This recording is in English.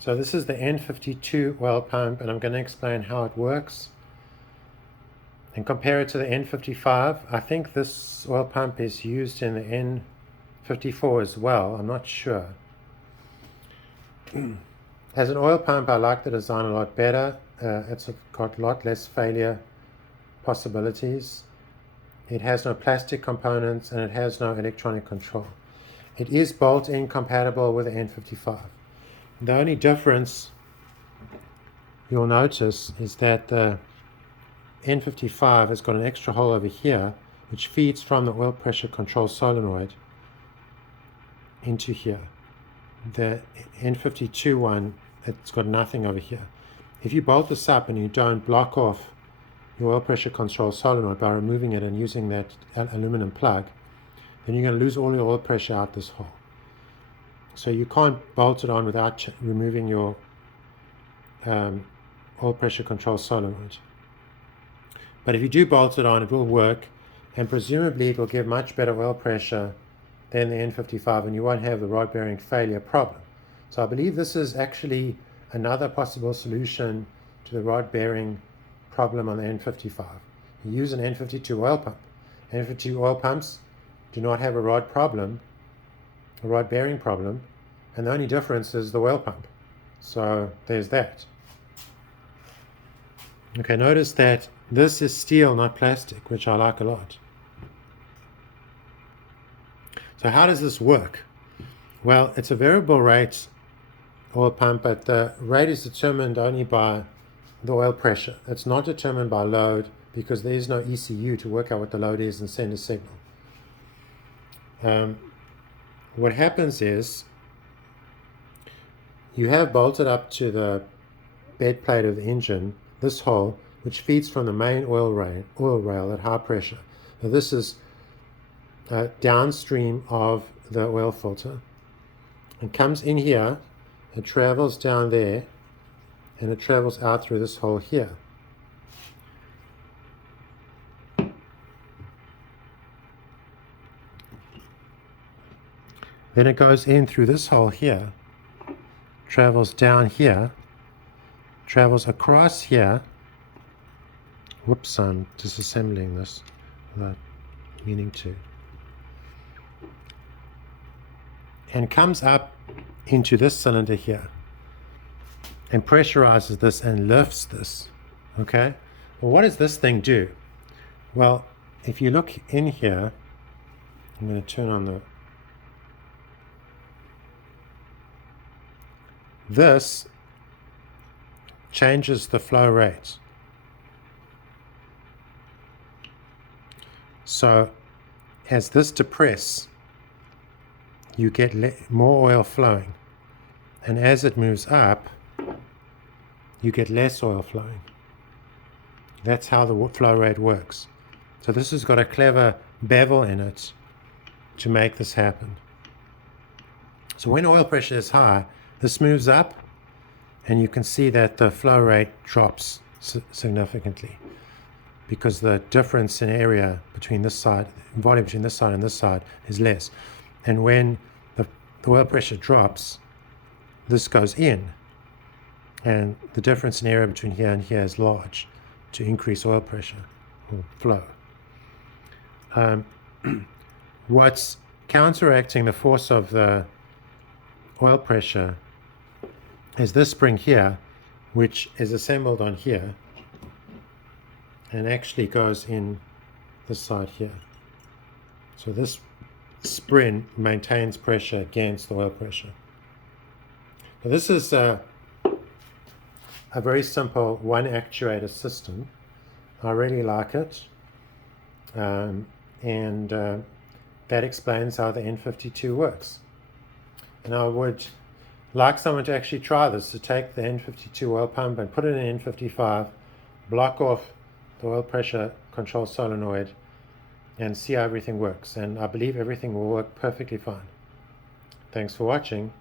So this is the N52 oil pump, and I'm going to explain how it works and compare it to the N55. I think this oil pump is used in the N54 as well. I'm not sure. As an oil pump, I like the design a lot better. It's got a lot less failure possibilities. It has no plastic components and it has no electronic control. It is bolt-in compatible with the N55. The only difference you'll notice is that the N55 has got an extra hole over here which feeds from the oil pressure control solenoid into here. The N52 one, it's got nothing over here. If you bolt this up and you don't block off your oil pressure control solenoid by removing it and using that aluminum plug, then you're going to lose all your oil pressure out this hole. So you can't bolt it on without removing your oil pressure control solenoid. But if you do bolt it on, it will work, and presumably it will give much better oil pressure than the N55, and you won't have the rod bearing failure problem. So I believe this is actually another possible solution to the rod bearing problem on the N55. You use an N52 oil pump. N52 oil pumps do not have a rod bearing problem, and the only difference is the oil pump. So there's that. Okay, notice that this is steel, not plastic, which I like a lot. So how does this work? Well, it's a variable rate oil pump, but the rate is determined only by the oil pressure. It's not determined by load because there is no ECU to work out what the load is and send a signal. What happens is you have bolted up to the bed plate of the engine this hole which feeds from the main oil rail at high pressure. Now this is downstream of the oil filter and comes in here, it travels down there, and it travels out through this hole here. Then it goes in through this hole here, travels down here, travels across here. Whoops, I'm disassembling this without meaning to. And comes up into this cylinder here and pressurizes this and lifts this. Okay? Well, what does this thing do? Well, if you look in here, I'm going to turn on this changes the flow rate. So as this depresses, you get more oil flowing, and as it moves up, you get less oil flowing. That's how the flow rate works. So this has got a clever bevel in it to make this happen. So when oil pressure is high, this moves up, and you can see that the flow rate drops significantly because the difference in area between this side, volume between this side and this side, is less. And when the oil pressure drops, this goes in, and the difference in area between here and here is large to increase oil pressure or flow. What's counteracting the force of the oil pressure is this spring here, which is assembled on here and actually goes in this side here. So this spring maintains pressure against the oil pressure. Now this is a very simple one actuator system. I really like it, and that explains how the N52 works. And I would like someone to actually try this, to take the N52 oil pump and put it in N55, block off the oil pressure control solenoid, and see how everything works. And I believe everything will work perfectly fine. Thanks for watching.